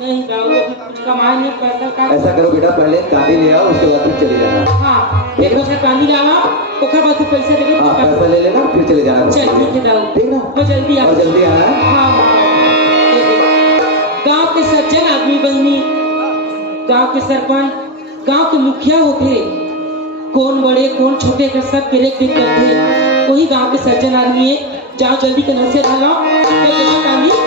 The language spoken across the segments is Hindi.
नहीं गाँव में कुछ कमाएंगे पैसा का। ऐसा करो बेटा, पहले कांदी ले आओ, उसके बाद फिर चले जाना। हाँ एक बजे कांदी लावा, उसके बाद पैसा देंगे। हाँ पैसा ले लेना, फिर चले जाना। चल ठीक है दाऊ, ठीक ना? वो जल्दी आ, जल्दी आना है। हाँ। गांव के सज्जन आदमी बनी, गांव के सरपंच, गांव के मुखिया होते, कौन बड़े कौन छोटे का सब के रेख देख करते, वही गांव के सज्जन आदमी है। जाओ जल्दी के नशे डालो कांदी।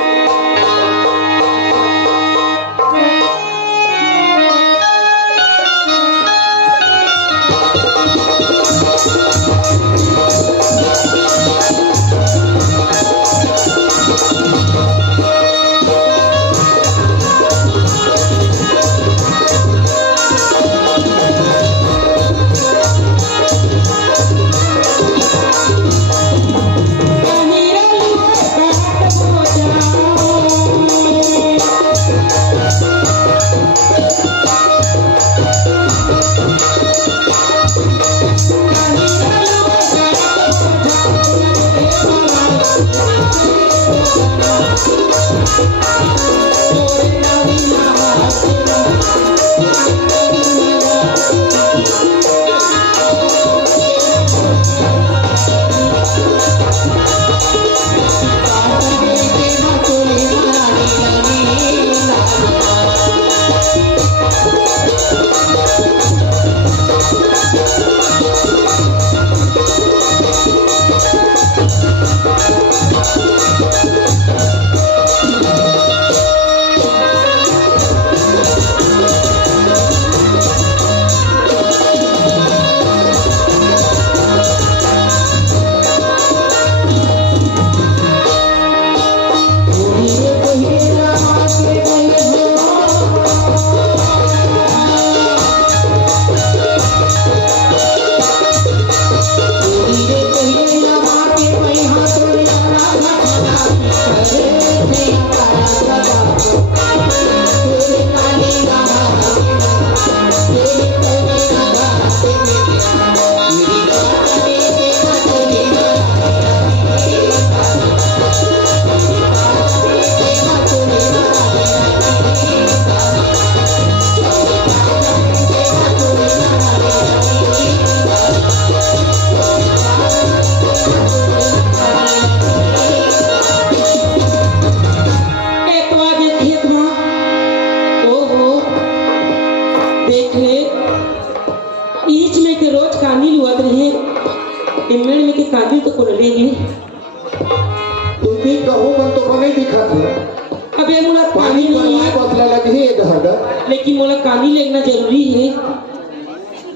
लेकिन मोला कानी लेना जरूरी है।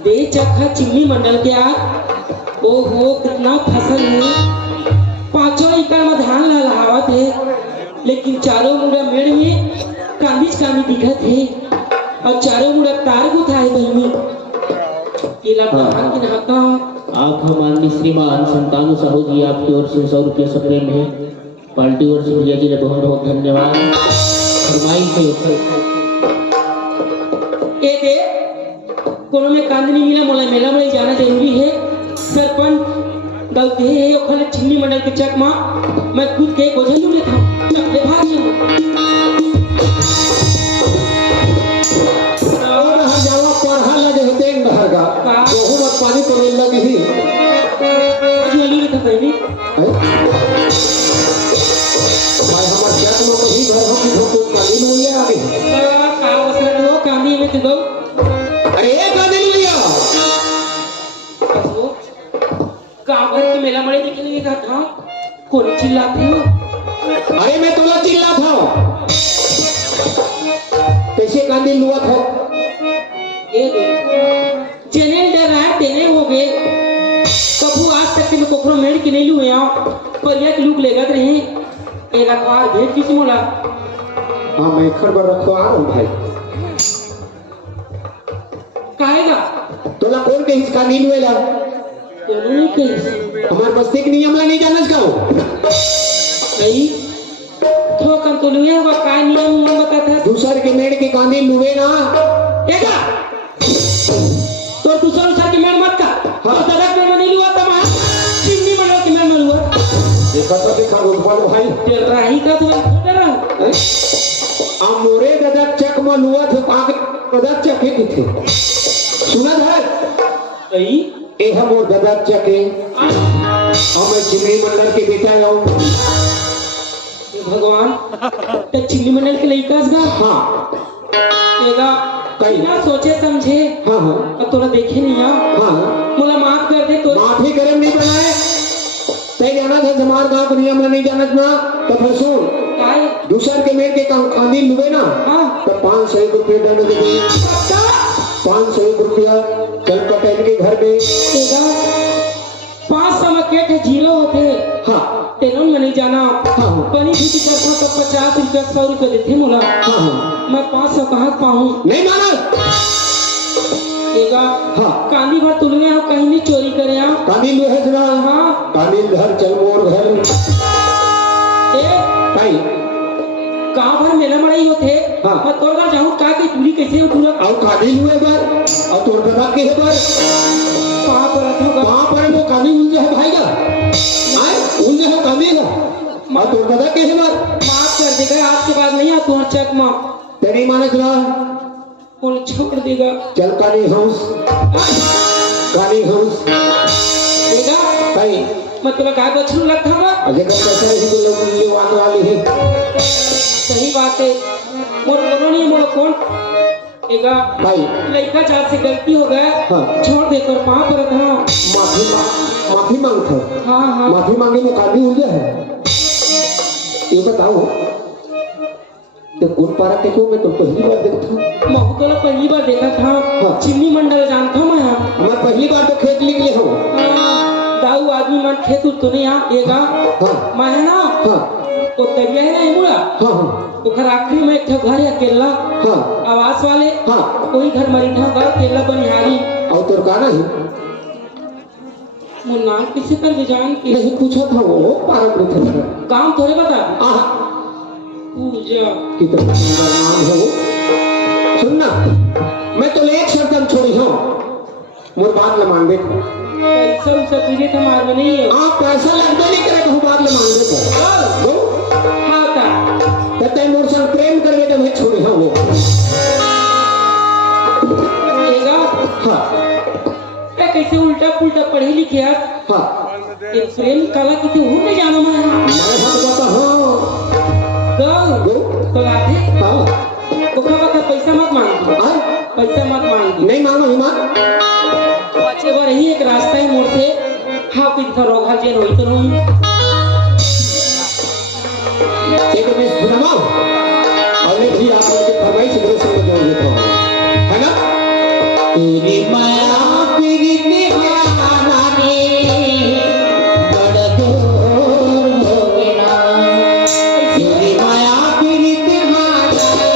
बेचखा चिमनी मंडल के आग, ओहो कितना फसल है, 5 एकड़ में धान लहलावत है, लेकिन चारों मुड़ा मेड़ में कांदी कांदी दिखत है, और चारों मुड़ा तार गुथा है बहनी। केला धान की नहाका आप हमारे श्रीमान संतानु साहू जी आपकी ओर से 100 रुपये सप्रेम है, पार्टी ओर से भैया जी ने बहुत बहुत धन्यवाद। कोनो में कांद नहीं मिला, मोला मेला में जाना जरूरी है। सरपंच गलती है ओखले चिन्नी मंडल के चक मा मैं खुद के गोझलू में था चकले भागी और हम जावा पढ़ा लगे होते हैं बहरगा बहुत मत पानी पड़ने लगी ही गोझलू में था पहले भाई हमारे चक में कहीं घर हम की पानी नहीं ले आ गई का वसर वो कांदी में तो अरे एक कांदी लिया कांगड़ के मेला मड़े देखने गया था, कौन चिल्लाते हो? अरे मैं तोला चिल्ला था, कैसे कांदी लुआ था? ये देख, चैनल डर रहा है, तेने हो गए, कबू आज तक के मैं कोकरो मेड़ की नहीं लुए आओ, पर यह लोग लेगत रहे, एक अखबार भेज किसी मोला? हाँ मैं खबर रखवा रहा हूँ भाई। काहेगा? तोला कौन के हिस्सा नहीं लुएला? हमारे बस्ती के नियम नहीं जानना चाहो नहीं तो कम तो लुए होगा काय नियम बता था दूसर के मेड़ के कांदी लुए ना एगा तो दूसर के मेड़ मत का हाँ सड़क में नहीं लुआ तमा चिन्नी मंडल के मेड़ में लुआ देखा तो देखा गोपाल भाई तेरा ही का तो तेरा मोरे दादा चक में लुआ थे पाके दादा चके की थे सुना है सही ए हम और दादा चके हम चिमनी मंडल के बेटा आओ भगवान ते चिल्ली मंडल के लइकास गा हाँ एगा कहीं ना सोचे समझे हाँ हाँ और तोरा देखे नहीं आ हाँ मोला माफ कर दे तो माफी करम नहीं बनाए तय जाना था जमार गांव के नियम में नहीं जानत ना तो फिर सुन काय दूसर के मेर के कांदी लुए ना हाँ तो 500 रुपये दंड दे दिए 500 रुपया चल पटेल के घर में एगा 500 में केट जीरो होते हाँ तेनों में नहीं जाना हाँ बनी भी करता तो 50 रुपया 100 रुपया देते मोला हाँ हाँ मैं 500 कहाँ पाऊँ नहीं माना एगा हाँ कांदी भर तुलवे आप कहीं नहीं चोरी करे आप कांदी लुए है ना हाँ कांदी घर चल मोर घर ए कहीं कहाँ भर मेला मड़ाई होते हाँ। मैं तोड़ का जाऊँ का की पूरी कैसे हो पूरा और कांदी लुए बर और तोर दादा के है बर कहाँ पर रखा होगा वहां पर वो कांदी उलझे है भाई का आए उलझे है कांदी का और तोर दादा के है बर माफ कर देगा आज के बाद नहीं आ तुम्हारा चेक माँ तेरी माने चला बोल छोड़ देगा चल कानी हाउस देगा कहीं मैं तुम्हें गाय बछरू रखा हुआ अजय का पैसा नहीं तो लोग ले आने वाले हैं सही बात है मोर कोनो नहीं मोर कौन एगा भाई लड़का जात से गलती हो गया हाँ। छोड़ दे कर वहां पर था माफी मांगता हाँ हाँ माफी मांगे में काफी उलझा है ये बताओ तो कौन पारा के को मैं तो पहली बार देखता मैं तो पहली बार देखा था हाँ। चिन्नी मंडल जानता मैं मैं पहली बार तो खेत निकले हूँ दाऊ आदमी मन खेत तो नहीं आ एगा हाँ मैं है ना हाँ वो तबिया है ना इमुड़ा हाँ हाँ ओकर आखिरी में एक घर है अकेला हाँ आवास वाले हाँ कोई घर मरी था घर केला बनिहारी और तोर गाना ही वो नाम किसी पर जान के नहीं पूछा था वो पारा में थे काम थोड़े बता आह पूजा कितना नाम है वो सुनना मैं तो एक शर्त छोड़ी हूँ मोर बात न मान दे पैसा उसा पीले था मार में नहीं है आप पैसा लगता नहीं करे तो बात न मान दे तो हाँ था कहते मोर संग प्रेम करके तो मैं छोड़ी हूँ वो एगा हाँ मैं कैसे उल्टा पुल्टा पढ़े लिखे यार हाँ ये प्रेम कला किसी हो नहीं जाना मैं मैं हाथ बता हाँ गो तो आते हाँ ओखा बता पैसा मत मांग हाँ पैसा मत मांग नहीं मांगो हिमान अच्छे बार ही एक रास्ता है मोड़ से हाँ पिट कर रोगा जेल होई तो नहीं एक मिस सुनाओ और मैं भी आप लोगों के फरमाइश से समझ जोड़ देता हूँ है ना तेरी माया तेरी दीवाना रे बड़ा दूर हो गया तेरी माया तेरी दीवाना रे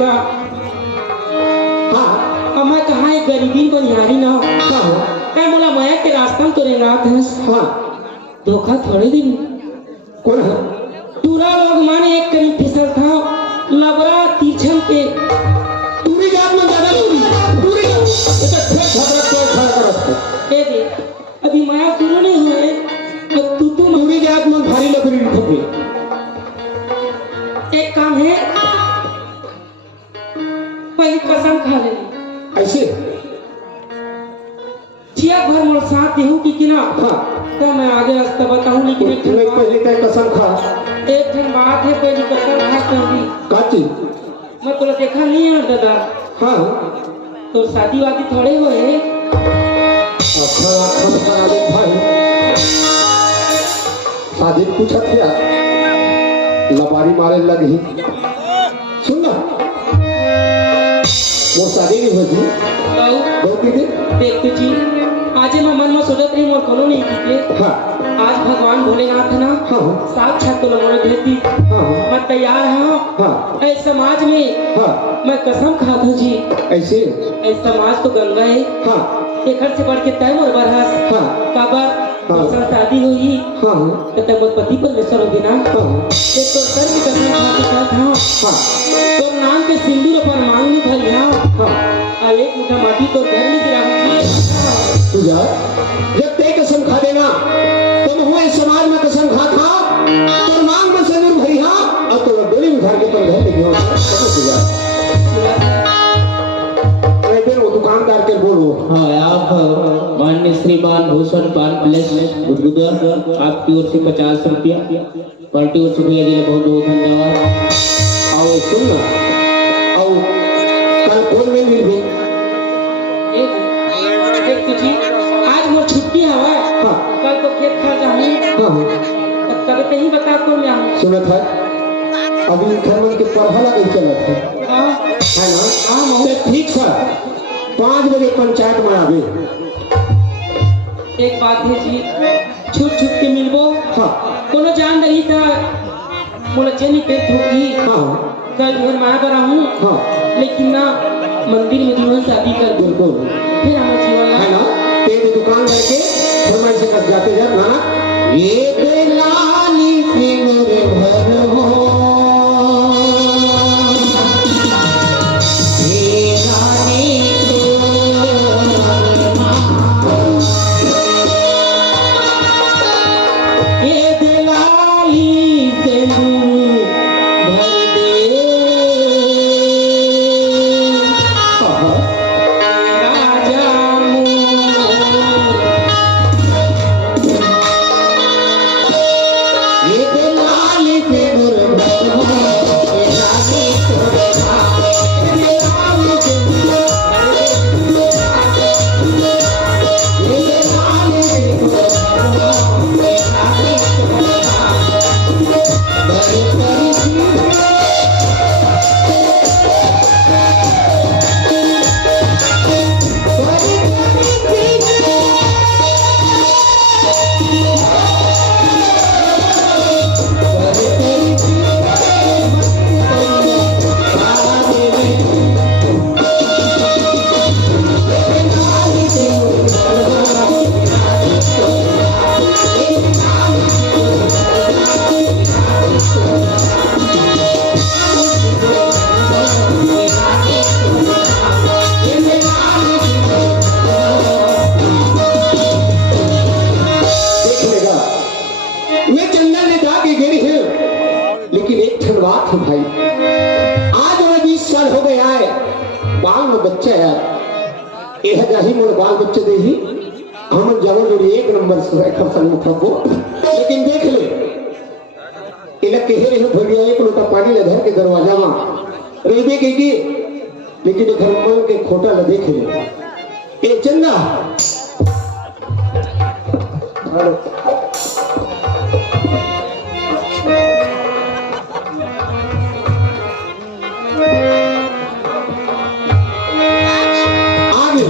का हाँ अब मैं कहा एक गरीबी बनिहारी ना हो हाँ हो क्या बोला माया के रास्ता में तो रेंगात है हाँ धोखा थोड़े दिन कौन है पूरा लोग माने एक करीब फिसल था लबरा तीछन के पूरी जात में ज्यादा पूरी खड़ा कर ए दे अभी माया शुरू नहीं हुए अब तू पूरी जात में भारी लकड़ी ठोके एक काम है पहले कसम खा ले ऐसे चिया भर मोर साथ देहूं कि ना हाँ तो मैं आगे रास्ता बताऊं लेकिन एक तुम्हें पहले तय कसम खा एक ठन बात है पहले कसम खा कहूंगी काची मैं तोला देखा नहीं है दादा हाँ तो शादी वादी थोड़े हुए अच्छा आखम करा दे भाई शादी पूछत क्या लबारी मारे लगी सुन ना वो शादी नहीं होती तो दो की थी देख तुझी आज मैं मन में सोचत रही मोर कोनो नहीं कीते हाँ आज भगवान भोलेनाथ ना हाँ साक्षात तो लोगों ने देती हाँ मैं तैयार हूँ हाँ ऐ समाज में हाँ मैं कसम खाता हूँ जी ऐसे ऐ समाज तो गंगा है हाँ एक से बढ़ के तय मोर बरहस हाँ काबर हाँ। दूसरा शादी हुई हाँ तो तब मोर पति परमेश्वर हो बिना हाँ एक तो सर की कसम खाता था हाँ तो नाम के सिंदूर पर मांग में भरी हाँ हाँ और एक मुठा माटी तो घर में गिरा तुझा जब ते कसम खा देना तुम हुए समाज में कसम खा था तो मांग में सिंदूर भरी हाँ और तो डोली उठा के तुम घर पे गयो तुझा मैं फिर वो दुकानदार के बोलो हाँ आप माननीय श्रीमान भूषण पान प्लेस बुधगुदर आपकी ओर से 50 रुपया पार्टी ओर से भैया जी ने बहुत बहुत धन्यवाद। आओ सुन ना आओ कल फोन में मिल भी एक तुझी आज मोर छुट्टी हवा हाँ कल तो खेत खा जाऊँ हाँ कल तो ही बता को मैं आऊँ सुना था अभी खरमन के पढ़ा लगे चला था हाँ है ना हाँ तो ठीक सर 5 बजे पंचायत में आवे एक बात है जी छूट छूट के मिलबो हाँ कोनो जान रही था मोला चेनी पे होगी हाँ कल घर माया पर आऊँ हाँ लेकिन ना मंदिर में दुल्हन शादी कर दो बिल्कुल फिर हमारे जीवन है ना तेरी दुकान करके फरमाइश कर जाते जा ना ये लाली सिंदूर भर हो ये रानी ये दिलाली सिंदूर भर दे राजा ये लाली सिंदूर भर हो ये रानी तोरे ये लाली सिंदूर ये लाली सिंदूर भर हो ये रानी तोरे बड़ी बड़ी देख लेगा वे जंगल में जाके गिरी है लेकिन एक ठन बात है भाई आज हमें 20 साल हो गया है बाल में बच्चा है यह जाही मोर बाल बच्चे दे ही हम जवन जोड़ी एक नंबर से एक संग मुखबो लेकिन देख ले इलक के हेरे हो गया एक लोटा पानी ले धर के दरवाजा में रेबे के लेकिन घर मन के खोटा ल देख ले ए चंदा हेलो आगे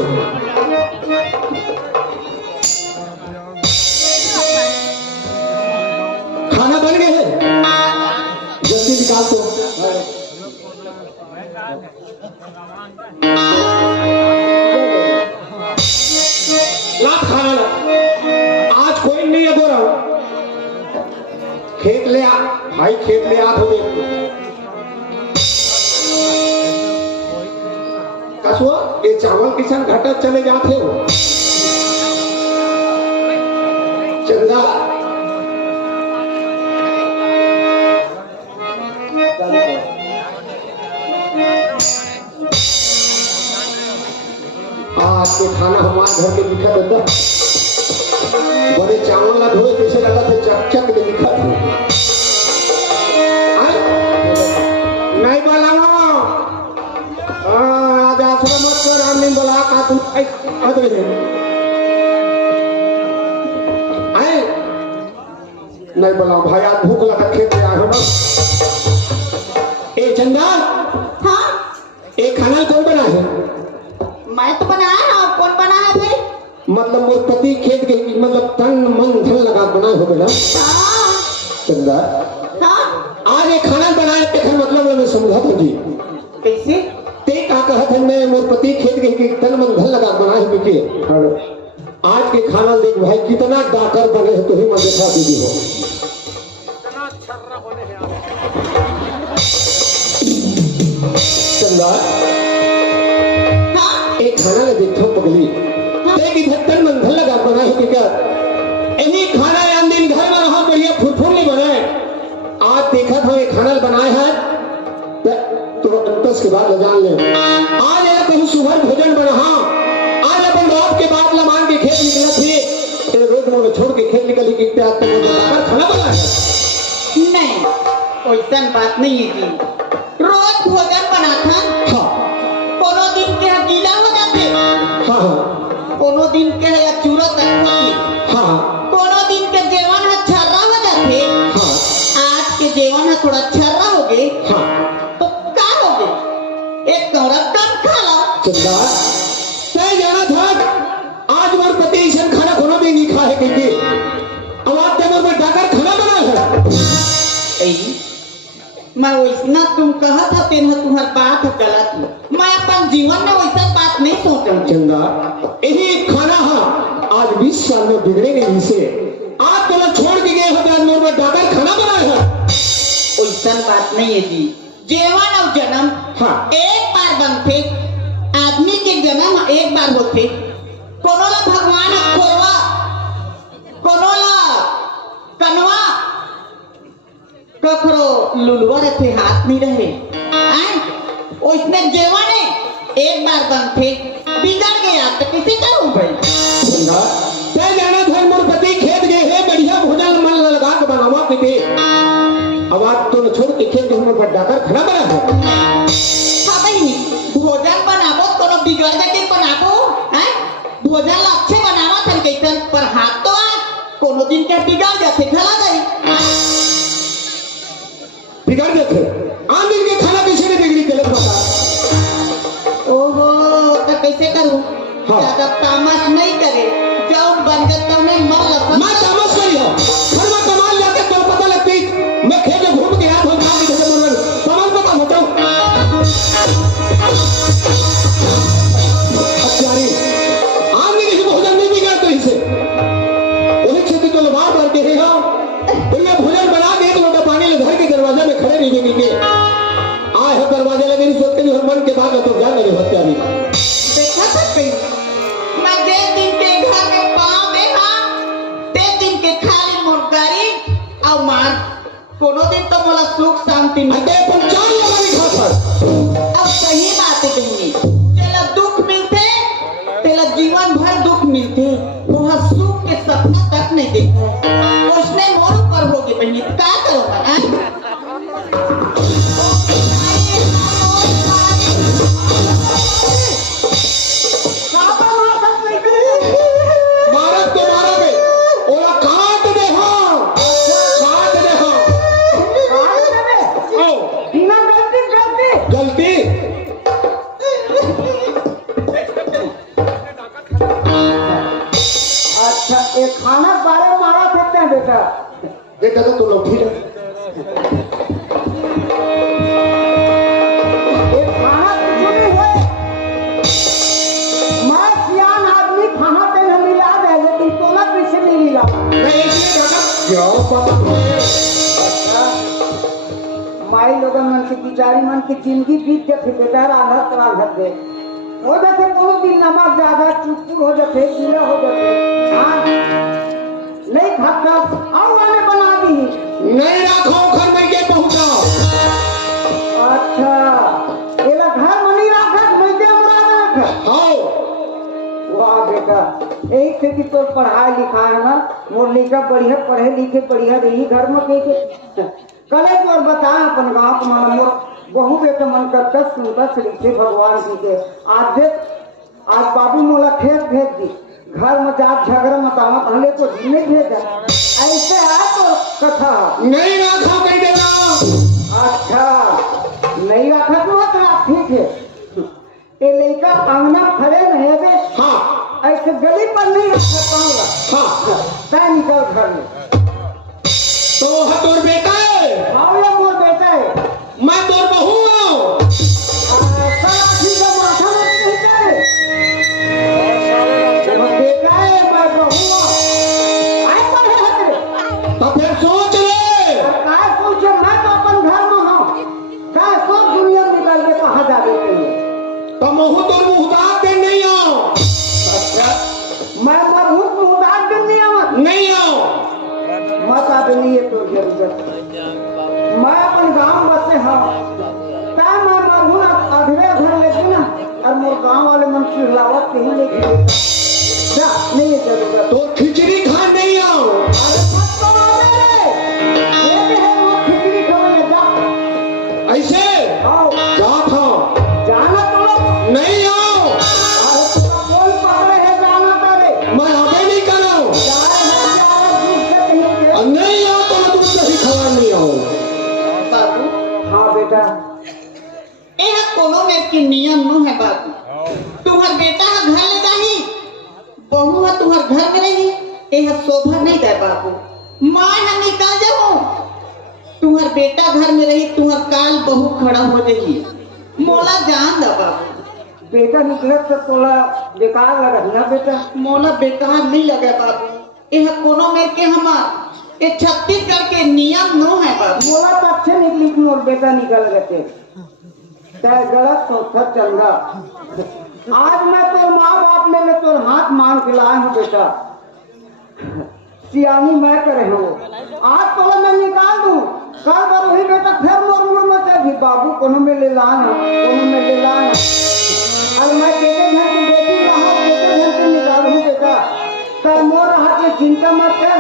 खाना बन गए हैं जल्दी निकाल दो लात खाना ला। आज कोई नहीं है बोरा खेत ले आ भाई, खेत ले आ तो कसुआ ये चावल किसान घाटा चले जाते हो चंदा आज के खाना हमारे घर के लिखा देता बड़े चावल ला धोए कैसे लगा थे चक चक में लिखा था नहीं बोला आज आश्रम मत कर हम नहीं बोला का तुम आए नहीं बोला भाई आज भूख लगा खेत में आए हो ना ए चंदा हाँ ये खाना कौन बना है मैं तो बनाया है और कौन बना है भाई मतलब मोर पति खेत के मतलब तन मन धन लगा बना हो गया हाँ चंदा हाँ आज ये खाना बनाए देखने मतलब मैं समझा था जी कैसे ते का कहत है मैं मोर पति खेत के तन मन धन लगा बनाए हो के आज के खाना देख भाई कितना डाकर बने है तो ही मैं देखा दीदी हो चंदा एक खाना ले देखो पगली ते की धन मन धन लगा बनाए हो क्या यही खाना या दिन घर में रहा बढ़िया फुरफुर नहीं बनाए आज देखा था ये खाना बनाए है तो 10 के बाद जान ले आज ये कहूं सुबह भोजन बना आज अपन रात के बाद लमान के खेत निकला थे ते रोज में छोड़ के खेत निकली कि ते आते में बनाकर खाना बनाया नहीं वैसा बात नहीं है जी रोज भोजन बनाता हां कोनो दिन के गीला हो जाते हां कोनो दिन के या चूरा तक होती हां कोनो दिन के जेवन है छर्रा हो जाते हां आज के जेवन है थोड़ा छर्रा हो गए हां तो क्या हो गए एक कौड़ा कम खा लो चंदा तय जाना था आज मोर पति ईशन खाना कोनो भी नहीं खा है क्योंकि अब आज ते मोर डाकर खाना बना है मैं वैसना तुम कहा था तेन तुम्हार बात गलत है मैं अपन जीवन में वैसा बात नहीं सोचूं चंदा यही खाना है आज 20 साल में बिगड़ेंगे इसे आज तो लोग छोड़ के गए हो आज मोर में डाकर खाना बनाया है वैसा बात नहीं है जी जीवन और जन्म हाँ एक बार बनते आदमी के जन्म एक बार होते कोनो ला भगवान खोरवा कोनो ला कनवा कखरो लुलवा रहते हाथ नहीं रहे उसने जीवन एक बार बनते बिगड़ गया तो किसे करूं भाई चंदा तय जाना था मोर पति खेत गए है बढ़िया भोजन मन लगा के बनावा के अब आज तो छोड़ के खेत में पर डाकर खाना बना है हाँ भाई भोजन बनाबो कोनो बिगड़ के बनाबो हैं भोजन अच्छे बनावा थन कैसन पर हाथ तो कोनो दिन के बिगड़ जाते खला गई बिगड़ जाते आम दिन के खाना कैसे नहीं बिगड़ी गलत बता ओहो तो कैसे करूं हाँ। ज्यादा तामस नहीं करे जाओ बन जाता हूं मन लगा मैं तामस करी हो हर मैं कमाल लाके तो पता लगती मैं खेत में घूम के हाथ हो काम के जगह कमाल पता होता अत्यारी आम दिन के भोजन नहीं बिगड़ते इसे वही खेती तो बार बार के हो बढ़िया भोजन बना के एक लोटा पानी ले घर के दरवाजे में खड़े नहीं बिगड़ के आए हो दरवाजे लगे नहीं सोचते नहीं मन के बाद तो जान नहीं होते अभी देखा था कहीं मैं जे दिन के घर में पाँव देखा ते दिन के खाली मुर्गारी और मार कोनो दिन तो मोला सुख शांति मिल अते पंचान लगा भी खाता अब सही बात है कहीं तेला दुख मिलते तेला जीवन भर दुख मिलते वह सुख के सपना तक नहीं देखो उसने मोर पर होगी बहनी क्या करो मैं मारत तो मारोगे ओला काट दे हो ओ गलती अच्छा एक खाना बारे मारा सकते हैं बेटा देखा तो तुम लोग ठीक है एक खाना पता है अच्छा माई लोगन मन की बिचारी मन की जिंदगी बीत जाती बेटा रांधत दे हो जाते कोनो दिन नमक ज्यादा चुटपुर हो जाते गीला हो जाते हाँ नहीं खाता आओ वाले बना दी नहीं रखो घर में के पहुंचाओ। अच्छा एला घर में नहीं रखत मैं दे हमरा रखत हाँ वाह बेटा यही से कि तो पढ़ाई लिखा है ना मोर लड़का बढ़िया पढ़े लिखे बढ़िया रही घर में के कले और बता अपन गांव के मन मोर बहु बेटा मन करता सुनता लिखे भगवान जी के आज देख आज बाबू मोला खेत भेज दी घर में जात झगड़ा मतावत हले को जीने भेज ऐसे आए तो कथा नहीं रखो कह देना। अच्छा नहीं रखा तो ठीक है ये लड़का अंगना खड़े रहे बे हाँ ऐसे गली पर नहीं रख पाऊंगा हाँ तय निकल घर में तो है तोर बेटा है हाँ ये मोर बेटा है मैं तोर बहू हूँ। सलाठी का माथा में नहीं करे मोर बेटा है मैं बहू हूँ आए पर है तेरे तो फिर सोच ले काय सोचे मैं तो अपन घर में हूँ काय सब दुनिया निकल के कहाँ जा देते हैं तो मुँह तोर मुहताज के नहीं आओ। अच्छा मैं मरहूत मुहताज भी नहीं आवत नहीं आओ मत आदमी है तो जरूरत मैं अपन गांव बसे हाँ ता मैं मरहून अधरे घर लेके ना और मोर गांव वाले मन चिल्लावत कहीं लेके जा नहीं है जरूरत तो खिचड़ी खा नहीं आओ। अरे मत कमावे ये भी है वो खिचड़ी खाने जा ऐसे आओ जात हो जाना तो लोग नहीं आओ। अरे तुम कौन पकड़े है जाना करे मैं आगे नहीं करो जाए है जाए दूध से कहीं के नहीं आओ तो मैं तुमसे ही खवा नहीं आओ। बाबू हाँ बेटा यह कोनो मेर की नियम नो है बाबू तुम्हार बेटा है घर ले जाही बहू है तुम्हार घर में रही यह शोभा नहीं दे बाबू माँ है निकल जाओ तुम्हार बेटा घर में रही तुम्हार काल बहू खड़ा हो जाही मोला जान दा बाबू बेटा निकले तो तोला बेकार लगा ना बेटा मोला बेकार नहीं लगे बाबू यह कोनो मेर के हमार ये छत्तीसगढ़ के नियम नो है बाबू मोला तो अच्छे निकली कि मोर बेटा निकल गए चाहे गलत सोचा चंगा आज मैं तो माँ बाप में ले तोर हाथ मांग के लाए हूँ बेटा सियानी मैं करे हूँ आज तो मैं निकाल दूँ कल बार वही बेटा फिर मोर मुँह में चढ़ी बाबू कोनो में ले लाना कोनो में ले लाना और मैं केते घर की बेटी रहा केते घर से निकालूँ बेटा कल मोर हाथ में चिंता मत कर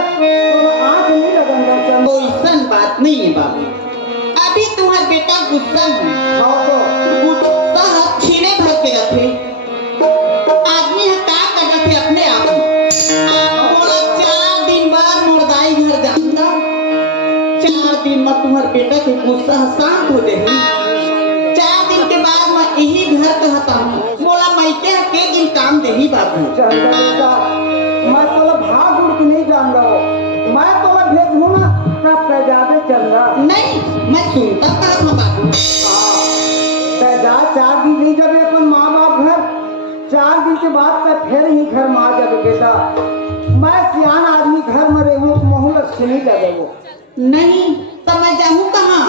तो आँख नहीं लगेगा चंगा कोई सन बात नहीं है बाबू अभी तुम्हारा बेटा गुस्सा है हाँ तो गुस्सा है छीने भर के रखे आदमी है का कर रखे अपने आप मोला 4 दिन बाद मुर्दाई घर जाऊंगा 4 दिन में तुम्हारे बेटा के गुस्सा शांत हो जाएगी 4 दिन के बाद मैं यही घर कहता हूँ मोला मैके के दिन काम दे ही बाबू चंदा बेटा मैं तो भाग उड़ के नहीं जान रहा हूँ मैं तो भेजूँ ना तब तय जादे चंदा नहीं मैं सुनता काम हूँ बाबू तय जा 4 दिन नहीं जब अपन माँ बाप घर 4 दिन के बाद तक फिर ही घर में आ जावे बेटा मैं सियान आदमी घर में रहूँ तो महू अच्छे नहीं लगे वो नहीं तो मैं जाऊँ कहाँ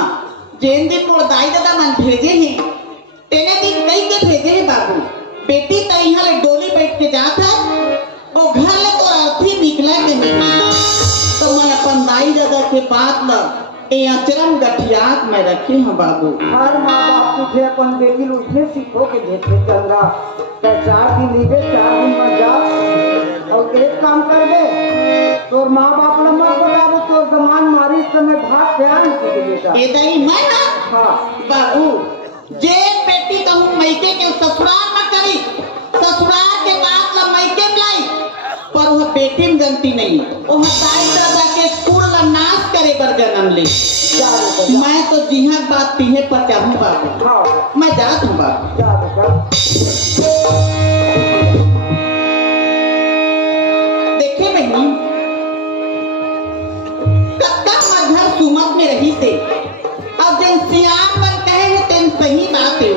जेन दिन मोर दाई दादा मन भेजे हैं तेने दिन कई के भेजे हैं बाबू बेटी तो यहाँ ले डोली बैठ के जाता और घर ले तो अर्थी निकला के नहीं तो मैं अपन दाई दादा के बात ल ए अचरम गठियात में रखे हैं बाबू हर माँ बाप तुझे अपन बेटी उसने सीखो के भेजे चंदा तय 4 दिन लीबे 4 दिन में जा और एक काम कर दे तोर माँ बाप ने मत बता दो तोर जमान मारी समय भाग तैयार नहीं बेटा ए दाई मैं ना हाँ बाबू जे बेटी कहूँ मैके के ससुराल न करी ससुराल के बाद ला मैके लाई पर वह बेटी में गलती नहीं वह दाई दादा के कुल ला नाश करे पर जन्म ले जा बेटा जा। मैं तो जिहां बात तीहे पर चाहूँ बाबू हाँ मैं जात हूँ बाबू जा बेटा देखे बहनी कक्का हमार घर सुमत में रही से अब जन सियान बन कहे है तेन सही बात है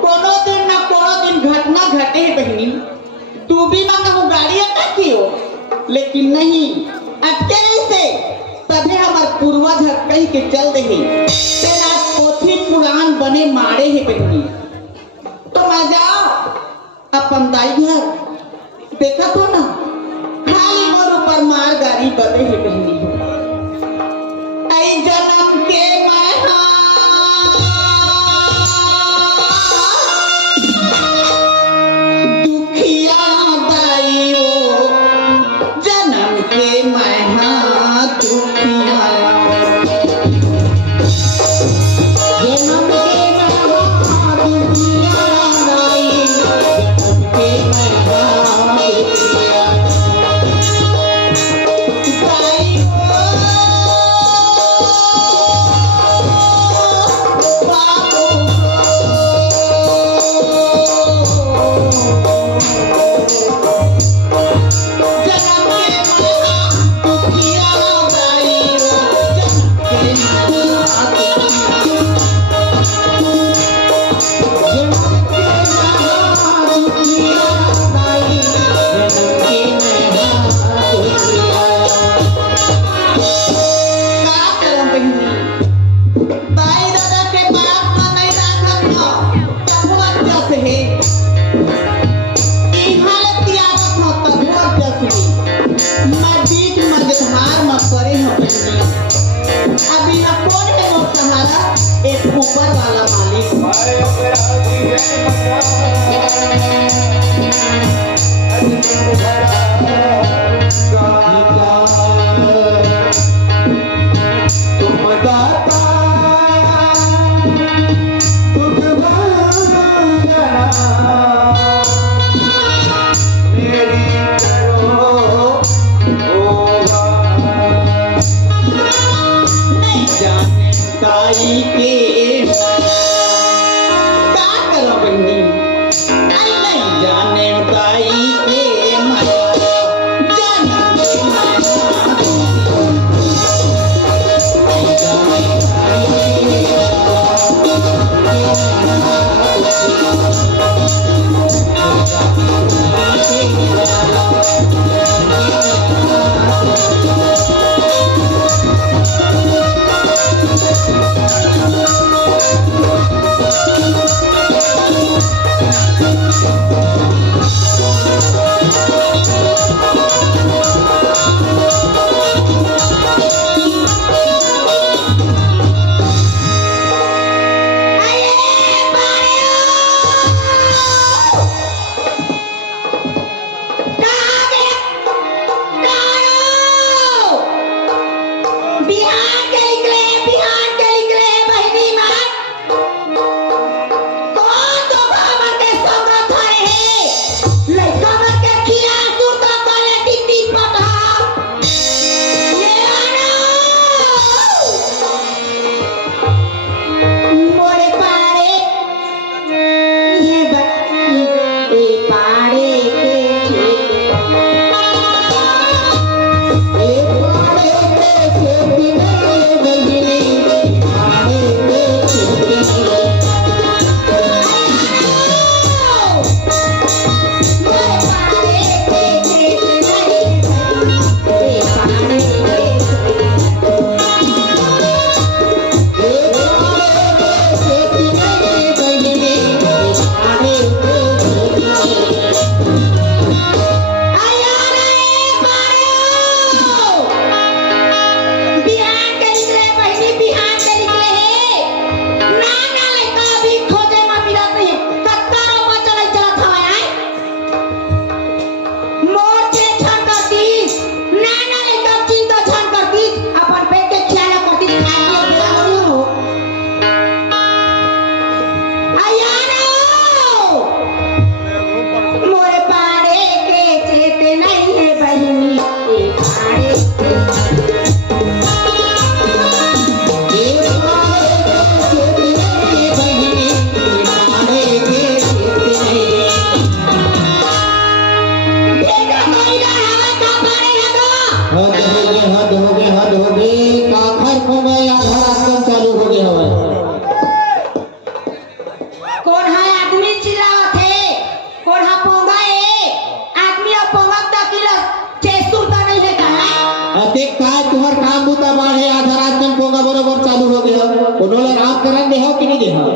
कोनो दिन ना कोनो दिन घटना घटे है बहनी तू भी ना कहूँ गाड़ी अटकी हो लेकिन नहीं अटके नहीं से के चल दे तेरा पोथी पुराण बने मारे है बहनी। तो मैं जाओ अपन दाई घर देखा तो ना खाली मोर ऊपर मार गाड़ी बदे है बहनी। आई जन्म के दुखिया दाई ओ जन्म के मैं दुखिया ऊपर वाला ते काय तुम्हार काम बुता बाढ़े आधा रात में पोंगा बरो बराबर चालू हो गया उन्होंने राम करण दे कि नहीं दे